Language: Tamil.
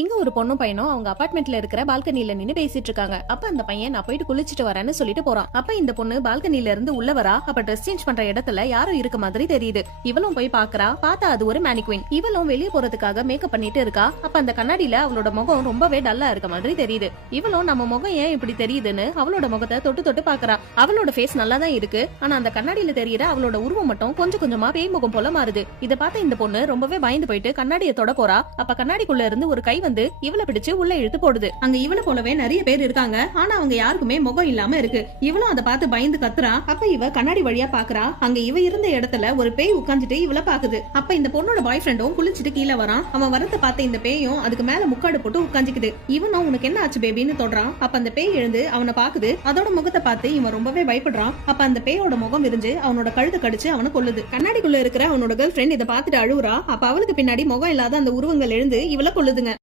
இங்க ஒரு பொண்ணும் பையனும் அவங்க அபார்ட்மெண்ட்ல இருக்கிற பால்கனில நின்னு பேசிட்டு இருக்காங்க. அப்ப அந்த பையன் நான் போயிட்டு குளிச்சிட்டு வரேன்னு சொல்லிட்டு போறான். அப்ப இந்த பொண்ணு பால்கனில இருந்து உள்ள வரா. அப்ப ட்ரெஸ் சேஞ்ச் பண்ற இடத்துல யாரோ இருக்க மாதிரி தெரியுது. இவளும் போய் பாக்குறா. பார்த்தா அது ஒரு மேனிக்வின். இவளும் வெளியே போறதுக்காக மேக்கப் பண்ணிட்டு இருக்கா. அப்ப அந்த கண்ணாடியில அவளோட முகம் ரொம்பவே டல்லா இருக்க மாதிரி தெரியுது. இவளும் நம்ம முகம் ஏன் இப்படி தெரியுதுன்னு அவளோட முகத்தை தொட்டு தொட்டு பாக்குறா. அவளோட ஃபேஸ் நல்லா தான் இருக்கு. ஆனா அந்த கண்ணாடியில தெரியற அவளோட உருவம் மட்டும் கொஞ்சம் கொஞ்சமா பேய் முகம் போல மாறுது. இத பார்த்த இந்த பொண்ணு ரொம்பவே பயந்து போயிட்டு கண்ணாடியை தொட போறா. அப்ப கண்ணாடிக்குள்ள இருந்து ஒரு கை வந்து இவளை பிடிச்சு உள்ள இழுத்து போடுது. அங்க இவளை போலவே நிறைய பேர் இருக்காங்க. ஆனா அவங்க யாருக்குமே முகம் இல்லாம இருக்கு. இவளும் அதை பார்த்து பயந்து கத்துறா. அப்ப இவ கண்ணாடி வழியா பாக்குறா. அங்க இவ இருந்த இடத்துல ஒரு பேய் உட்காந்துட்டு இவளை பாக்குது. அப்ப இந்த பொண்ணோட பாய் ஃப்ரெண்டும் குளிச்சுட்டு கீழே வரான். அவன் வரத்தை பார்த்த இந்த பேயும் அதுக்கு மேல முக்காடு போட்டு உட்காந்துக்குது. இவனும் உனக்கு என்ன ஆச்சு பேபின்னு தொடுறான். அப்ப அந்த பேய் எழுந்து அவனை பாக்குது. அதோட முகத்தை பார்த்து இவன் ரொம்பவே பயப்படுறான். அப்ப அந்த பேயோட முகம் விரிஞ்சு அவனோட கழுத்தை கடிச்சு அவனை கொல்லுது. கண்ணாடிக்குள்ள இருக்கிற அவனோட கேர்ள் ஃப்ரெண்ட் இதை பார்த்துட்டு அழுவுறா. அப்ப அவளுக்கு பின்னாடி முகம் இல்லாத அந்த உருவங்கள் எழுந்து இவளை கொல்லுதுங்க.